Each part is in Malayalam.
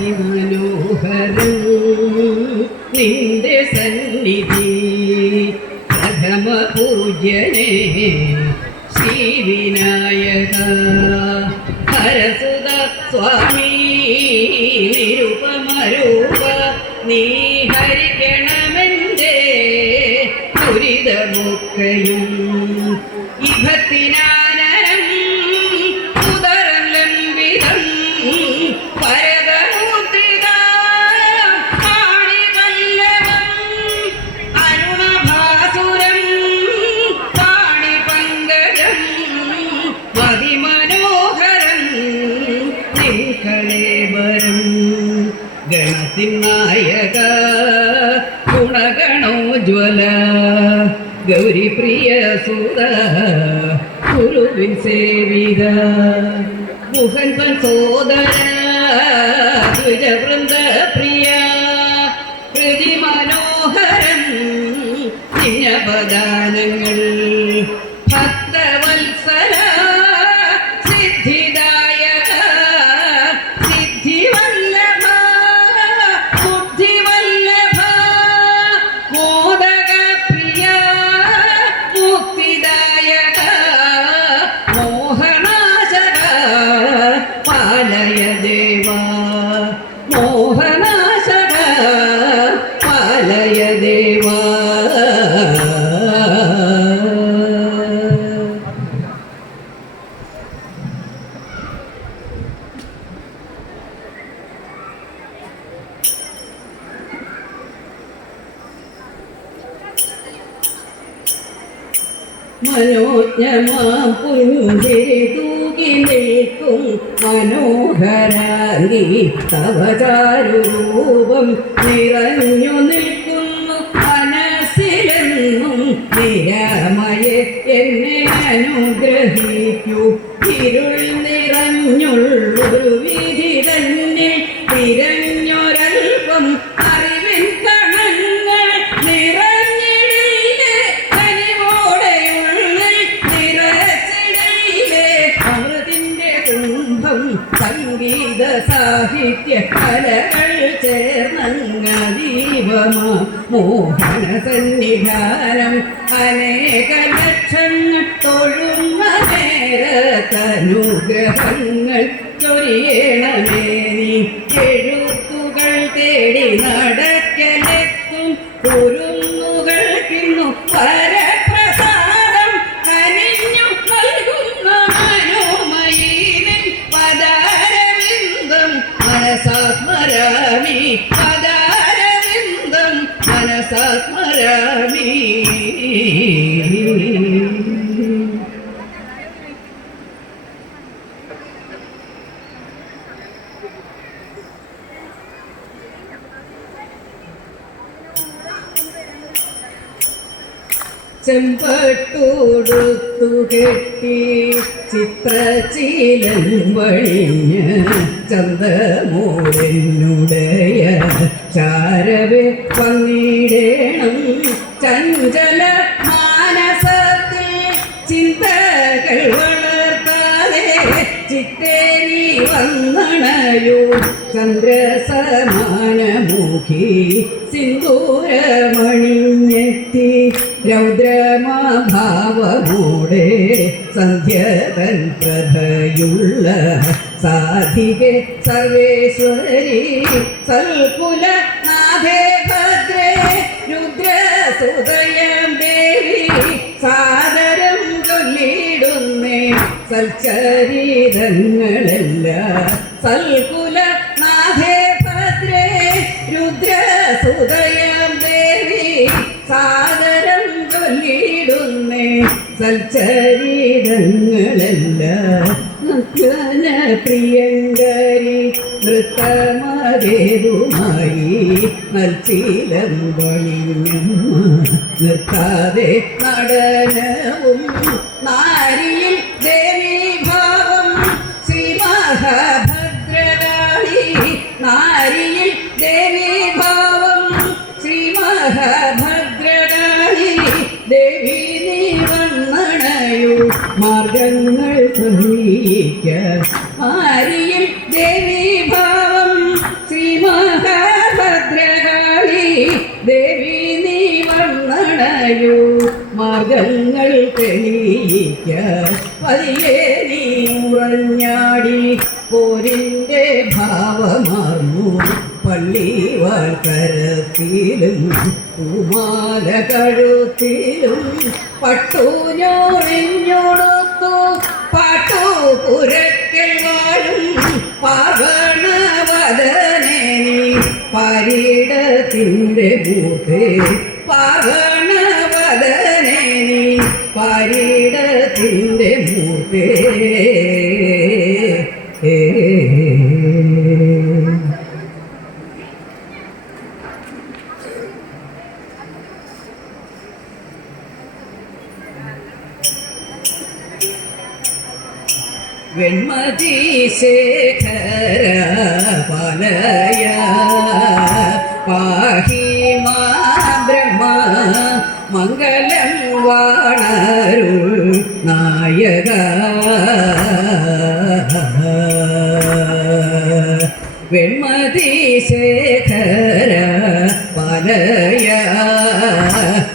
അതിമനോഹരം നിന്റെ സന്നിധി പ്രഥമ പൂജ്യനേ ശ്രീവിനായക ഹരസുത സ്വാമി നിരുപമരൂപ നീ ഹരിക്കണമെന്റെ ദുരിതമൊക്കെയും ഇഭത്തിനാനരം ഉദരം വിധം പരതമുദ്രിത പാണിപല്ലവം അരുണഭാസുരം പാണിപങ്കജം മതിമനോഹരം നിൻകളേവരം ഗണത്തിൻ നായക ഗുണഗണോജ്വല ഗൗരിപ്രിയ സുത ഗുരുവിൻ സേവിത മുഹൻ തൻ സോദര ദ്വിജവൃന്ദ പ്രിയ ഹൃദി മനോഹരം നിന്നപദാനങ്ങൾ ഭക്തവത്സര സിദ്ധിദായക സിദ്ധിവല്ലഭ ബുദ്ധിവല്ലഭ മോദക പ്രിയ മുക്തിദായക മോഹനാശക പാലയ ദേവ മോഹനാശക പാലയ ദേവ മനോജ്ഞമാം പുഞ്ചിരി തൂകി നിൽക്കും മനോഹരാംഗി തവ ചാരുരൂപം നിറഞ്ഞു നിൽക്കുന്നു മനസ്സിലെന്നും നിരാമയെ എന്നെ അനുഗ്രഹിക്കൂ ഇരുൾ നിറഞ്ഞുള്ളൊരു വിധി തന്നെ നിറഞ്ഞൊരൽപ്പം അറിവിൻ കണങ്ങൾ നിറഞ്ഞിടയിലെ കനിവോടെയുള്ളിൽ നിറച്ചിടയിലെ അമൃതിന്റെ കുംഭം സംഗീത സാഹിത്യ കലകൾ ചേർന്നങ്ങദീപമാ മോഹന സന്നിധാനം അനേക ലക്ഷങ്ങൾ തൊഴുന്ന നേരത്തനുഗ്രഹങ്ങൾ ചൊരിയണമേ നീ എഴുത്തുകൾ തേടി നടക്കലെത്തും കുരുന്നുകൾക്കിന്നു പരപ്രസാദം കനിഞ്ഞു നൽകുന്ന മനോമയീനിൻ പദാരവിന്ദം മനസാ സ്മരാമി പദാരവിന്ദം മനസാ സ്മരാമി ചെമ്പട്ടൂടുത്തു കെട്ടി ചിത്രശീലം വഴിഞ്ഞ് ചന്തമോടെന്നുടയ ചാരവെ പങ്കിടേണം ചഞ്ചല മാനസത്തിൽ ചിന്തകൾ വളർത്താതെ ചിത്തേരി വന്നണയൂ ചന്ദ്രസമാനമുഖി സിന്ദൂരമണിഞ്ഞെത്തി രൗദ്രമാഭാവമോടെ സന്ധ്യതൻ പ്രഭയുള്ള സാധികെ സർവേശ്വരി സൽകുല നാഥേ ഭദ്രേ രുദ്രസുതയം ദേവി സാദരം ചൊല്ലിടുന്നേ സൽചരിതങ്ങളെല്ലാം സൽകുല നാഥേ ഭദ്രേ രുദ്രസുതയം ദേവി സാദരം ചൊല്ലിടുന്നേ സൽചരിതങ്ങളെല്ലാം പ്രിയങ്കരി നൃത്തമതേതുമായി മൽച്ചിലം വണിഞ്ഞമ്മ നിർത്താതെ നടനവും നാരിയിൽ ദേവീഭാവം ശ്രീ മഹാഭദ്രകാളി നാരിയിൽ ദേവീഭാവം ശ്രീ മഹാഭദ്രകാളി ദേവി നീ വന്നണയൂ മാർഗങ്ങൾ തെളിയിക്ക ആരിയിൽ ദേവീഭാവം തെളിയിക്ക പതിയെ നീ ഉറഞ്ഞാടി പോരിൻ്റെ ഭാവമാർന്നു പള്ളിവാൽക്കരത്തിലും പൂമാല കഴുത്തിലും പട്ടുഞോറിഞ്ഞൊടുത്തു പാട്ടു പുരക്കൽ വാഴും പാവണവദനെ നീ പാരിടത്തിൻ്റെ മൂർത്തേ പാവണവദനെ നീ പാരിടത്തിൻ്റെ മൂർത്തേ വെൺമതി ശേഖര പാലയ പാഹി മാ ബ്രഹ്മ മംഗളം വാണരുൾ നായക വെൺമതി ശേഖര പാലയ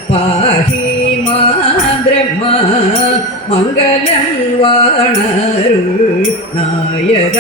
പാഹി മാ ബ്രഹ്മ മംഗളം വാണരുൾ നായക